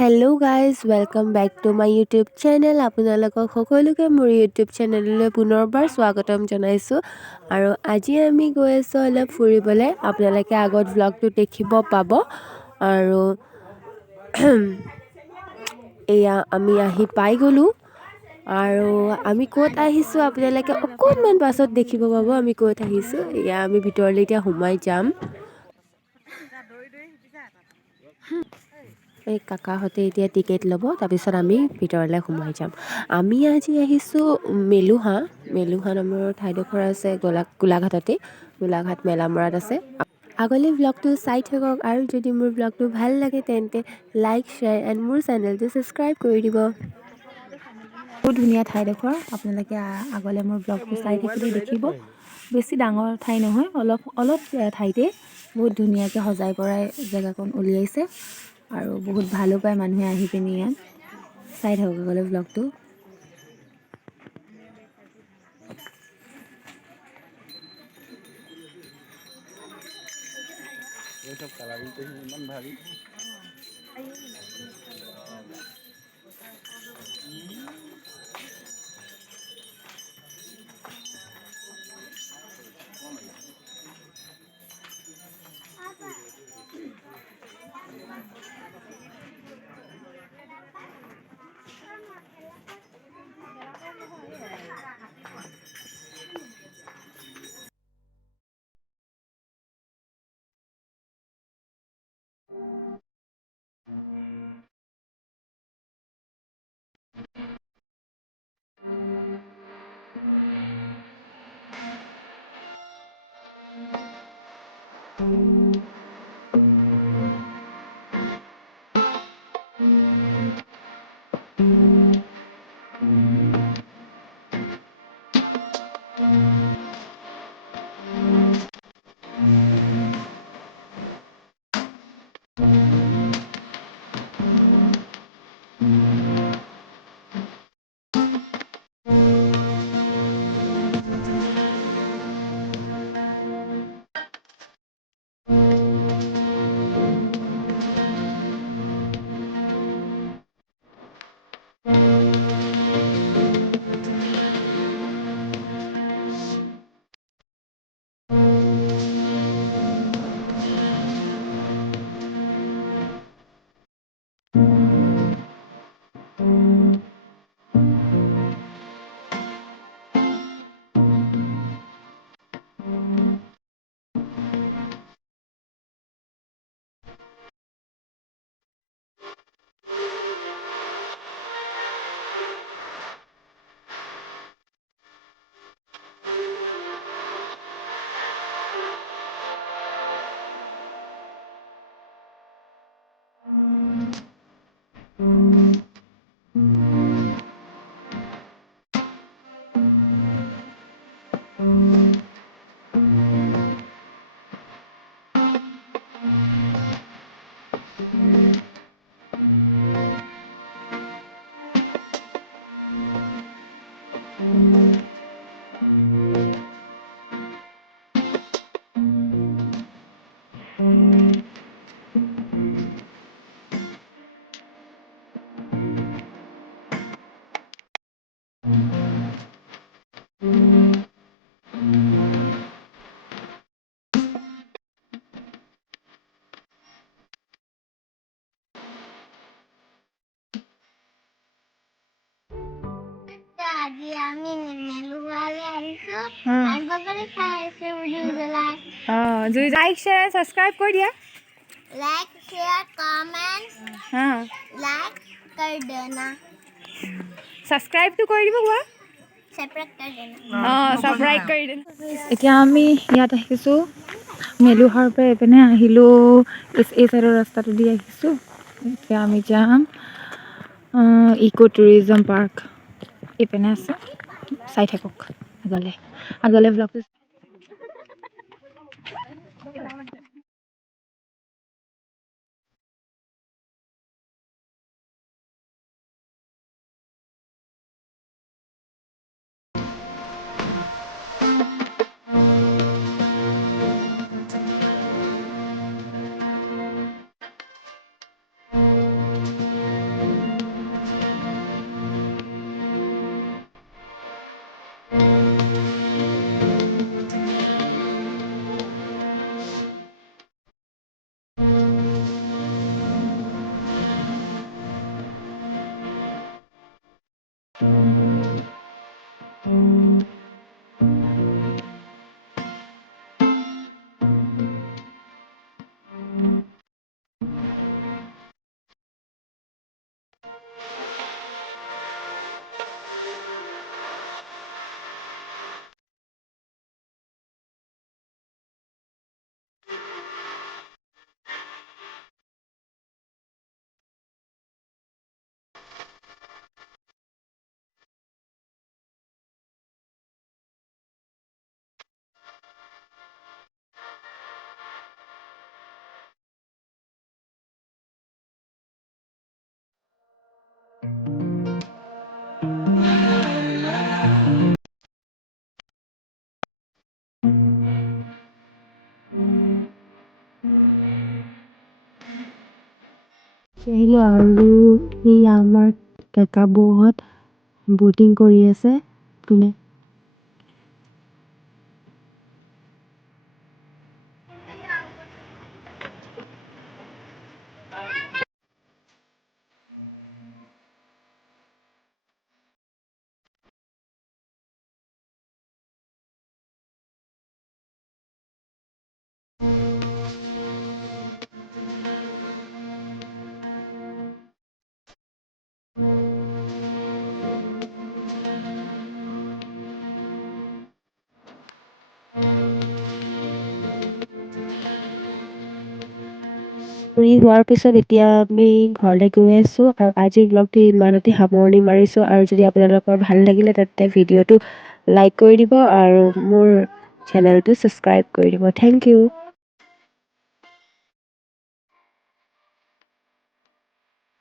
Hello' guys welcome back to my YouTube channel. আপোনালোকক সকলোকে মোৰ ইউটিউব চেনেললৈ পুনৰবাৰ স্বাগতম জনাইছোঁ। আৰু আজি আমি গৈ আছোঁ অলপ ফুৰিবলৈ। আপোনালোকে আগত ভ্লগটো দেখিব পাব। আৰু এয়া আমি আহি পাই গ'লোঁ। আৰু আমি ক'ত আহিছোঁ আপোনালোকে অকণমান পাছত দেখিব পাব আমি ক'ত আহিছোঁ। এয়া আমি ভিতৰলৈ এতিয়া সোমাই যাম। এই কাকাহঁতে এতিয়া টিকেট ল'ব, তাৰপিছত আমি ভিতৰলৈ সোমাই যাম। আমি আজি আহিছোঁ মেলুহা নামৰ ঠাইডোখৰ আছে গোলাঘাটতে, গোলাঘাট মেলামৰাত আছে। আগলৈ ব্লগটো চাই থাকক, আৰু যদি মোৰ ব্লগটো ভাল লাগে তেন্তে লাইক শ্বেয়াৰ এণ্ড মোৰ চেনেলটো ছাবস্ক্ৰাইব কৰি দিব। বহুত ধুনীয়া ঠাইডোখৰ, আপোনালোকে আগলৈ মোৰ ব্লগটো চাই থাকিলে দেখিব। বেছি ডাঙৰ ঠাই নহয়, অলপ ঠাইতে বহুত ধুনীয়াকৈ সজাই পৰাই জেগাকণ উলিয়াইছে। আৰু বহুত ভালো পায় মানুহে আহি পিনি ইয়াত। চাই থাকক আগলৈ ব্লগটো। আজি আমি মেলুৱালে আহিছোঁ। আগলৈ চাই আছোঁ জুই জ্বলাই। জুই লাইক শ্বেয়াৰ ছাবস্ক্ৰাইব কৰি দিয়া। लाइक शेयर कमेंट लाइक कर देना। ছাবস্ক্ৰাইবটো কৰি দিব কোৱা। सब्सक्राइब कर देना। ছাবস্ক্ৰাইব কৰি দিন। এতিয়া আমি ইয়াত আহিছোঁ মেলুহাৰ পৰা এইপিনে আহিলোঁ, এই চাইডৰ ৰাস্তাটো দি আহিছোঁ। এতিয়া আমি যাম ইক' টুৰিজম পাৰ্ক, এইপিনে আছে, চাই থাকক আগলৈ ব্লগটো। আহিলোঁ আৰু এই আমাৰ কাকা বৌহঁত ব'টিং কৰি আছে কোনে ফুৰি হোৱাৰ পিছত এতিয়া আমি ঘৰলৈ গৈ আছোঁ আৰু আজিৰ ব্লগটো ইমানতে সামৰণি মাৰিছোঁ আৰু যদি আপোনালোকৰ ভাল লাগিলে তেন্তে ভিডিঅ'টো লাইক কৰি দিব আৰু মোৰ চেনেলটো ছাবস্ক্ৰাইব কৰি দিব থেংক ইউ